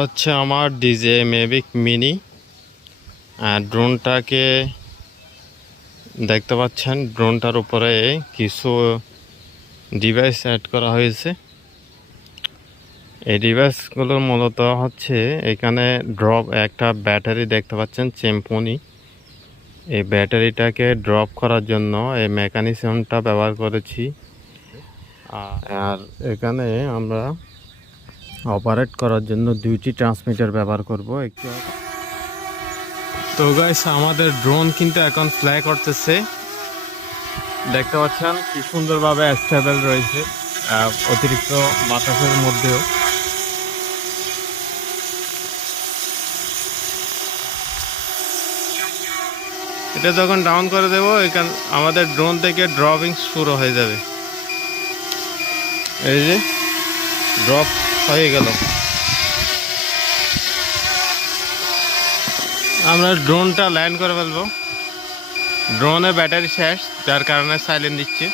হচ্ছে আমার DJ Mavic mini. ড্রোনটাকে দেখতে পাচ্ছেন, ড্রোনটার উপরে কিছু ডিভাইস অ্যাড করা হয়েছে। এই ডিভাইসগুলো মূলত হচ্ছে এখানে ড্রপ একটা ব্যাটারি দেখতে পাচ্ছেন চেম্পনি। এই ব্যাটারিটাকে ড্রপ করার জন্য এই মেকানিজমটা ব্যবহার করেছি। আর এখানে আমরা অপারেট করার জন্য দুইটি ট্রান্সমিটার ব্যবহার করব। একটু তো গাইস, আমাদের ড্রোন কিন্তু এখন ফ্লাই করতেছে। দেখতে পাচ্ছেন কি সুন্দরভাবে স্টেবল রয়েছে অতিরিক্ত বাতাসের মধ্যেও। এটা যখন ডাউন করে দেবো, এখান আমাদের ড্রোন থেকে ড্রপিং শুরু হয়ে যাবে। এই যে ড্রপ হয়ে গেল। আমরা ড্রোনটা ল্যান্ড করে ফেলবো। ড্রোনের ব্যাটারি শেষ, যার কারণে সাইলেন্ট দিচ্ছে।